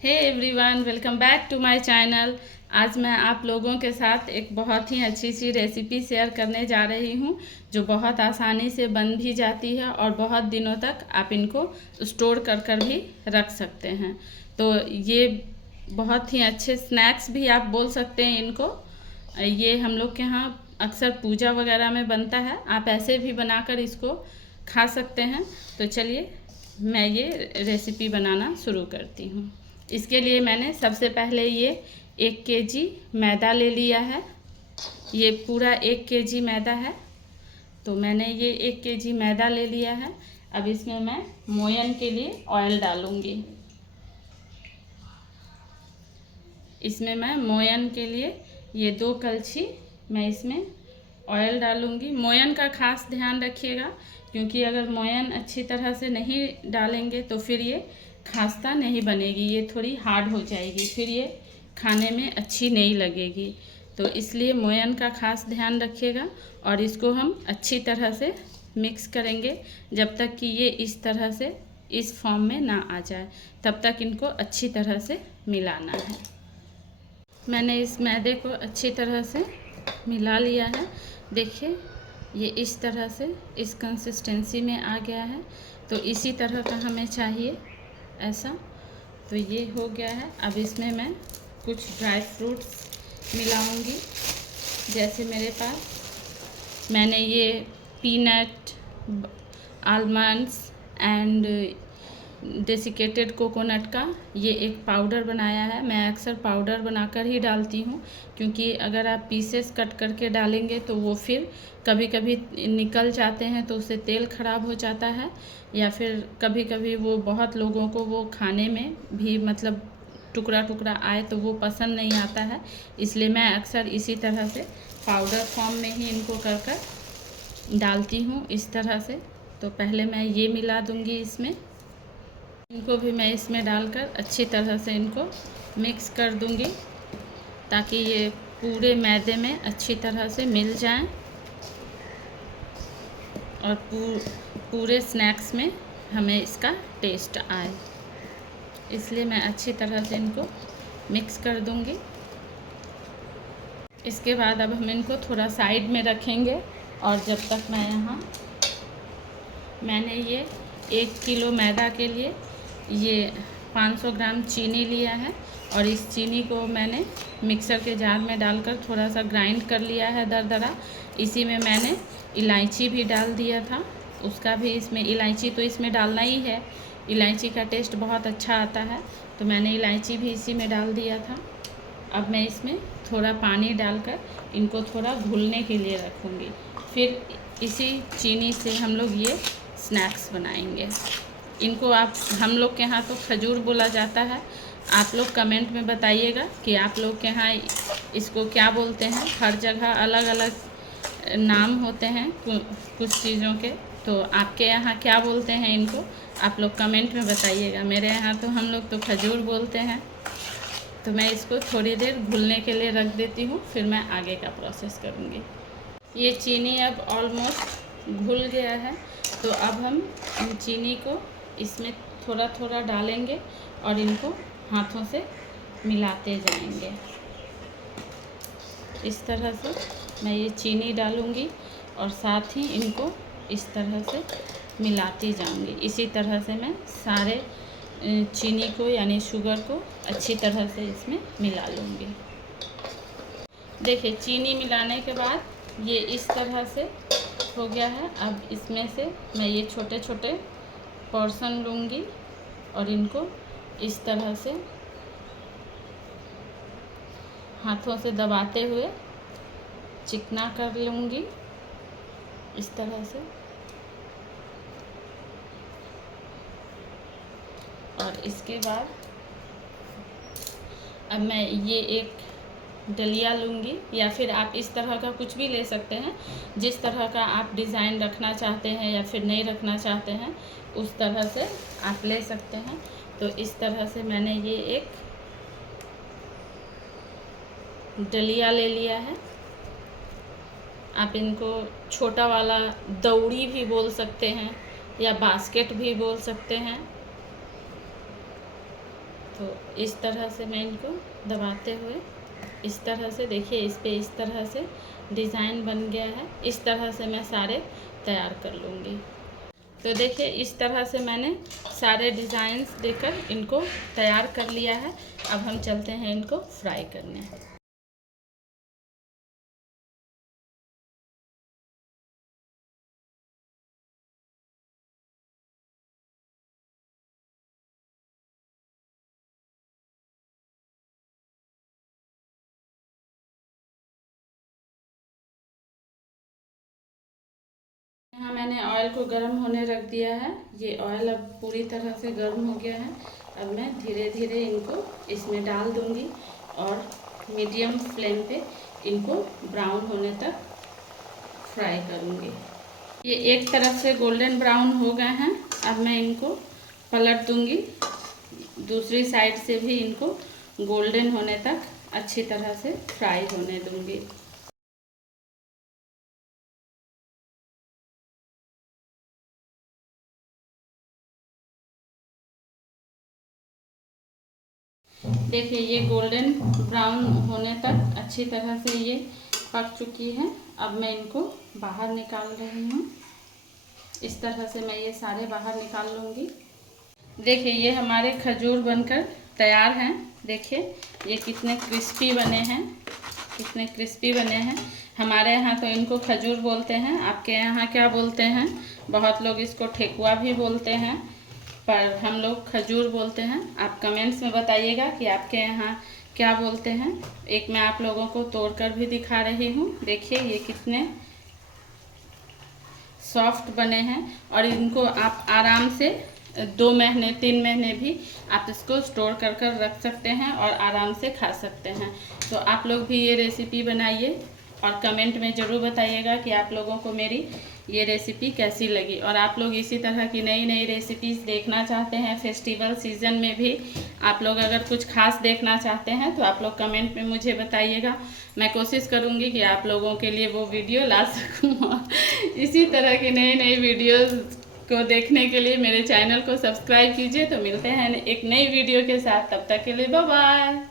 Hey everyone, welcome back to my channel. आज मैं आप लोगों के साथ एक बहुत ही अच्छी सी रेसिपी शेयर करने जा रही हूँ जो बहुत आसानी से बन भी जाती है और बहुत दिनों तक आप इनको स्टोर कर भी रख सकते हैं। तो ये बहुत ही अच्छे स्नैक्स भी आप बोल सकते हैं इनको। ये हम लोग के यहाँ अक्सर पूजा वगैरह में बनता है, आप ऐसे भी बनाकर इसको खा सकते हैं। तो चलिए मैं ये रेसिपी बनाना शुरू करती हूँ। इसके लिए मैंने सबसे पहले ये 1 केजी मैदा ले लिया है। ये पूरा 1 केजी मैदा है। तो मैंने ये 1 केजी मैदा ले लिया है। अब इसमें मैं मोयन के लिए ऑयल डालूँगी। इसमें मैं मोयन के लिए ये 2 कलछी मैं इसमें ऑयल डालूँगी। मोयन का खास ध्यान रखिएगा, क्योंकि अगर मोयन अच्छी तरह से नहीं डालेंगे तो फिर ये खास्ता नहीं बनेगी, ये थोड़ी हार्ड हो जाएगी, फिर ये खाने में अच्छी नहीं लगेगी। तो इसलिए मोयन का खास ध्यान रखिएगा और इसको हम अच्छी तरह से मिक्स करेंगे जब तक कि ये इस तरह से इस फॉर्म में ना आ जाए, तब तक इनको अच्छी तरह से मिलाना है। मैंने इस मैदे को अच्छी तरह से मिला लिया है। देखिए ये इस तरह से इस कंसिस्टेंसी में आ गया है। तो इसी तरह का हमें चाहिए ऐसा। तो ये हो गया है। अब इसमें मैं कुछ ड्राई फ्रूट्स मिलाऊंगी। जैसे मेरे पास मैंने ये peanut, almonds and desiccated coconut का ये एक पाउडर बनाया है। मैं अक्सर पाउडर बनाकर ही डालती हूँ, क्योंकि अगर आप पीसेस कट करके डालेंगे तो वो फिर कभी कभी निकल जाते हैं, तो उससे तेल ख़राब हो जाता है, या फिर कभी कभी वो बहुत लोगों को वो खाने में भी मतलब टुकड़ा टुकड़ा आए तो वो पसंद नहीं आता है। इसलिए मैं अक्सर इसी तरह से पाउडर फॉर्म में ही इनको कर डालती हूँ इस तरह से। तो पहले मैं ये मिला दूँगी इसमें। इनको भी मैं इसमें डालकर अच्छी तरह से इनको मिक्स कर दूंगी, ताकि ये पूरे मैदे में अच्छी तरह से मिल जाएं और पूरे स्नैक्स में हमें इसका टेस्ट आए। इसलिए मैं अच्छी तरह से इनको मिक्स कर दूंगी। इसके बाद अब हम इनको थोड़ा साइड में रखेंगे, और जब तक मैंने ये 1 किलो मैदा के लिए ये 500 ग्राम चीनी लिया है, और इस चीनी को मैंने मिक्सर के जार में डालकर थोड़ा सा ग्राइंड कर लिया है दरदरा। इसी में मैंने इलायची भी डाल दिया था, उसका भी इसमें इलायची तो इसमें डालना ही है, इलायची का टेस्ट बहुत अच्छा आता है, तो मैंने इलायची भी इसी में डाल दिया था। अब मैं इसमें थोड़ा पानी डालकर इनको थोड़ा घुलने के लिए रखूँगी। फिर इसी चीनी से हम लोग ये स्नैक्स बनाएंगे। इनको हम लोग के यहाँ तो खजूर बोला जाता है। आप लोग कमेंट में बताइएगा कि आप लोग के यहाँ इसको क्या बोलते हैं। हर जगह अलग अलग नाम होते हैं कुछ चीज़ों के। तो आपके यहाँ क्या बोलते हैं इनको, आप लोग कमेंट में बताइएगा। मेरे यहाँ तो हम लोग तो खजूर बोलते हैं। तो मैं इसको थोड़ी देर घुलने के लिए रख देती हूँ, फिर मैं आगे का प्रोसेस करूँगी। ये चीनी अब ऑलमोस्ट घुल गया है। तो अब हम इन चीनी को इसमें थोड़ा थोड़ा डालेंगे और इनको हाथों से मिलाते जाएंगे। इस तरह से मैं ये चीनी डालूँगी और साथ ही इनको इस तरह से मिलाती जाऊँगी। इसी तरह से मैं सारे चीनी को यानी शुगर को अच्छी तरह से इसमें मिला लूँगी। देखिए चीनी मिलाने के बाद ये इस तरह से हो गया है। अब इसमें से मैं ये छोटे छोटे पोर्शन लूँगी और इनको इस तरह से हाथों से दबाते हुए चिकना कर लूँगी, इस तरह से। और इसके बाद अब मैं ये एक डलिया लूँगी, या फिर आप इस तरह का कुछ भी ले सकते हैं, जिस तरह का आप डिज़ाइन रखना चाहते हैं या फिर नहीं रखना चाहते हैं उस तरह से आप ले सकते हैं। तो इस तरह से मैंने ये एक डलिया ले लिया है। आप इनको छोटा वाला दौड़ी भी बोल सकते हैं या बास्केट भी बोल सकते हैं। तो इस तरह से मैं इनको दबाते हुए इस तरह से देखिए, इस पे इस तरह से डिज़ाइन बन गया है। इस तरह से मैं सारे तैयार कर लूँगी। तो देखिए इस तरह से मैंने सारे डिज़ाइंस देकर इनको तैयार कर लिया है। अब हम चलते हैं इनको फ्राई करने। यहाँ मैंने ऑयल को गर्म होने रख दिया है। ये ऑयल अब पूरी तरह से गर्म हो गया है। अब मैं धीरे धीरे इनको इसमें डाल दूँगी और मीडियम फ्लेम पे इनको ब्राउन होने तक फ्राई करूँगी। ये एक तरफ से गोल्डन ब्राउन हो गए हैं। अब मैं इनको पलट दूँगी, दूसरी साइड से भी इनको गोल्डन होने तक अच्छी तरह से फ्राई होने दूँगी। देखिए ये गोल्डन ब्राउन होने तक अच्छी तरह से ये पक चुकी है। अब मैं इनको बाहर निकाल रही हूँ। इस तरह से मैं ये सारे बाहर निकाल लूँगी। देखिए ये हमारे खजूर बनकर तैयार हैं। देखिए ये कितने क्रिस्पी बने हैं, कितने क्रिस्पी बने हैं। हमारे यहाँ तो इनको खजूर बोलते हैं, आपके यहाँ क्या बोलते हैं? बहुत लोग इसको ठेकुआ भी बोलते हैं, पर हम लोग खजूर बोलते हैं। आप कमेंट्स में बताइएगा कि आपके यहाँ क्या बोलते हैं। एक मैं आप लोगों को तोड़कर भी दिखा रही हूँ। देखिए ये कितने सॉफ्ट बने हैं और इनको आप आराम से 2 महीने 3 महीने भी आप इसको स्टोर कर कर रख सकते हैं और आराम से खा सकते हैं। तो आप लोग भी ये रेसिपी बनाइए और कमेंट में ज़रूर बताइएगा कि आप लोगों को मेरी ये रेसिपी कैसी लगी। और आप लोग इसी तरह की नई नई रेसिपीज़ देखना चाहते हैं, फेस्टिवल सीज़न में भी आप लोग अगर कुछ खास देखना चाहते हैं तो आप लोग कमेंट में मुझे बताइएगा। मैं कोशिश करूँगी कि आप लोगों के लिए वो वीडियो ला सकूँ। और इसी तरह की नई नई वीडियोज़ को देखने के लिए मेरे चैनल को सब्सक्राइब कीजिए। तो मिलते हैं एक नई वीडियो के साथ, तब तक के लिए बाय बाय।